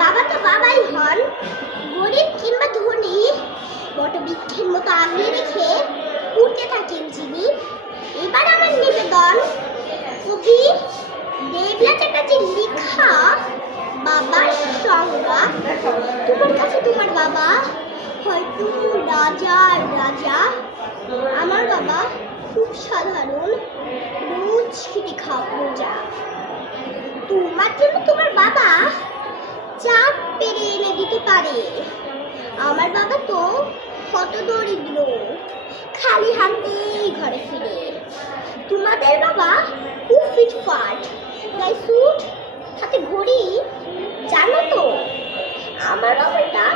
বাবা তো বাবাই হন, গরিব কিংবা ধনী বটবৃক্ষের মতো আগলে রেখে উঠতে থাকেন যিনি। এবার আমার নিবেদন কবি দেবলা চ্যাটার্জির লেখা বাবার সংজ্ঞা। তোমার কাছে তোমার বাবা হয়তো রাজার রাজা, আমার বাবা খুব সাধারণ, রোজ খেটে খাওয়া প্রজা। তোমার জন্য তোমার বাবা চাপ পেরে এনে দিতে পারে, আমার বাবা তো কত দরিদ্র, খালি হাতেই ঘরে ফিরে। তোমাদের বাবা খুব ফিটফাট, গায়ে স্যুট হাতে ঘড়ি, জানো তো আমার বাবাটা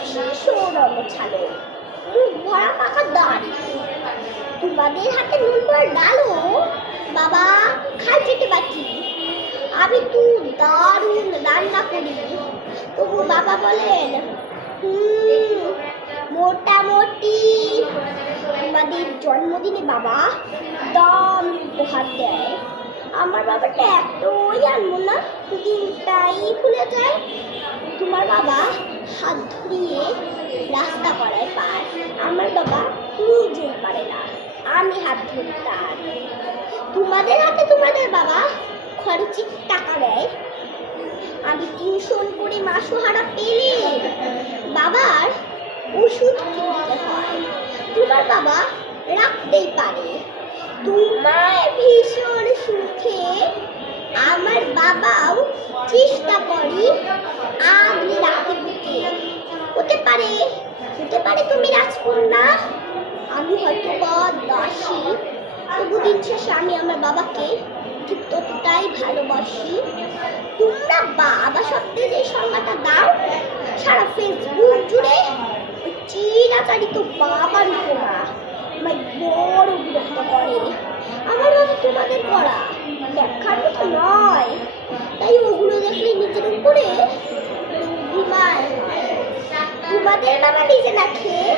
ভীষণ অগোছালো, মুখ ভরা পাকা দাড়ি। তোমাদের হাতে নুন পড়া ডালো, বাবা খাই চেটে বাটি। আমি তো দারুণ রান্না করি, তবু বাবা বলেন মোটামুটি। তোমাদের জন্মদিনে বাবা দাম উপহার দেয়, আমার বাবাটা এতই আনবো না, দিনটাই ভুলে যায়। তোমার বাবা হাত ধরিয়ে রাস্তা করায় পার, আমার বাবা নিজেই পারে না, আমি হাত ধরি তার। তোমাদের হাতে তোমাদের বাবা খরচের টাকা দেয়, আমি টিউশন করে মাসোহারা পেলে বাবার ওষুধ কিনতে হয়। তোমার বাবা রাখতেই পারে তোমায় ভীষণ সুখে, আমার বাবাও চেষ্টা করি আগলে রাখতে বুকে। হতে পারে তুমি রাজকন্যা, আমি হয়তো দাসী, তবু দিন শেষে আমি আমার বাবাকে ঠিক ততটাই ভালোবাসি। তোমরা বাবা শব্দে যে সংজ্ঞাটা দাও, সারা ফেসবুক জুড়ে চিরাচারিত বাবার উপমা আমায় বড় বিরক্ত করে। আমার বাবা তোমাদের করা দেখার মতো নয়, তাই ওগুলো দেখলে নিজের উপরে অভিমান হয়। তোমাদের বাবা নিজে না খেয়ে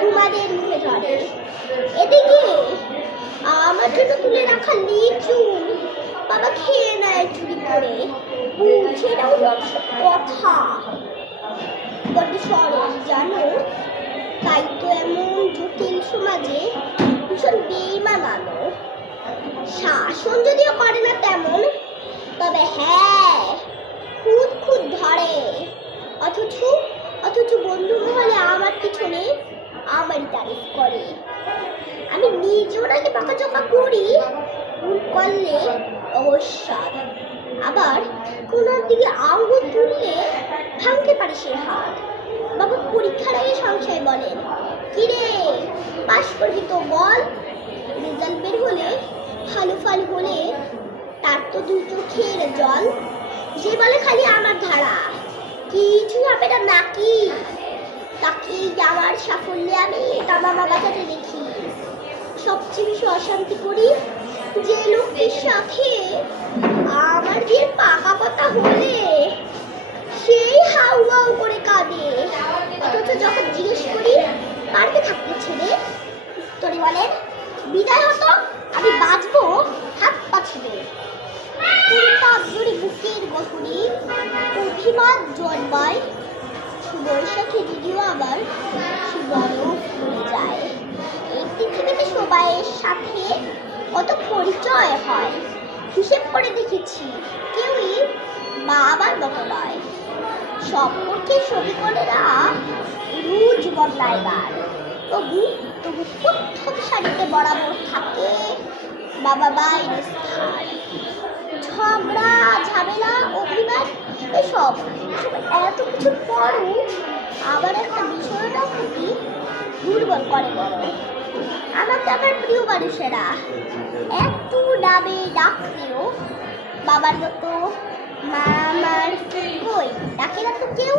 তোমাদের মুখে ধরে। এদিকে আমার জন্য তুলে রাখা লিচু বাবা খেয়ে নেয় চুরি করে, বুঝে নাও কথা বড্ড সরল জানো। তাই তো এমন জটিল সমাজে ভীষণ বেইমান আনো। শাসন যদিও করে না তেমন, তবে হ্যাঁ খুদ ধরে। অথচ বন্ধু মহলে আমার পিছনে আমারই তারিফ করে। আমি নিজেও নাকি বকাঝকা করি, ভুল করলে অবসাদ, আবার কোনো দিকে আঙুল তুললে ভাঙতে পারে সে হাত। বাবা পরীক্ষার আগে সংশয় বলেন, কিরে পাশ করবি তো বল। রেজাল্ট বের হলে ভালো ফল হলে তার তো দু চোখের জল। যে বলে খালি আমার ধারা, কিছু হবে না নাকি, তাকে আমার সাফল্যে আমি তামামা বাজাতে দেখি। সবচেয়ে বেশি অশান্তি করি যে লোকটির সাথে আমার বিয়ে পাকা কথা হলে সেই হাউ করে কাঁদে, অথচ যখন জিজ্ঞেস করি পারতে থাকতে ছেড়ে, উত্তরে বলেন বিদায় হতো আমি বাঁচবো হাত পা ছেড়ে। বুকের গহরে অভিমান জন্মায়, বৈশাখী দিদিও আবার সুবর্ণও ভুলে যায়। এই পৃথিবীতে সবাইয়ের সাথে কত পরিচয় হয়, হিসেব করে দেখেছি কেউই বাবার মতো নয়। সম্পর্কে সমীকরণেরা রোজ বদলায় গান, তবু প্রথম সারিতে বরাবর থাকে বাবা মায়ের স্থান। ঝগড়া ঝামেলা অভিমান এসব এত কিছুর পরও আবার একটা বিষয়টা খুবই দুর্বল করে বড়। আমাকে আমার প্রিয় মানুষেরা একটু নামে ডাকলেও বাবার মতো মা আমার কই ডাকে না তো কেউ।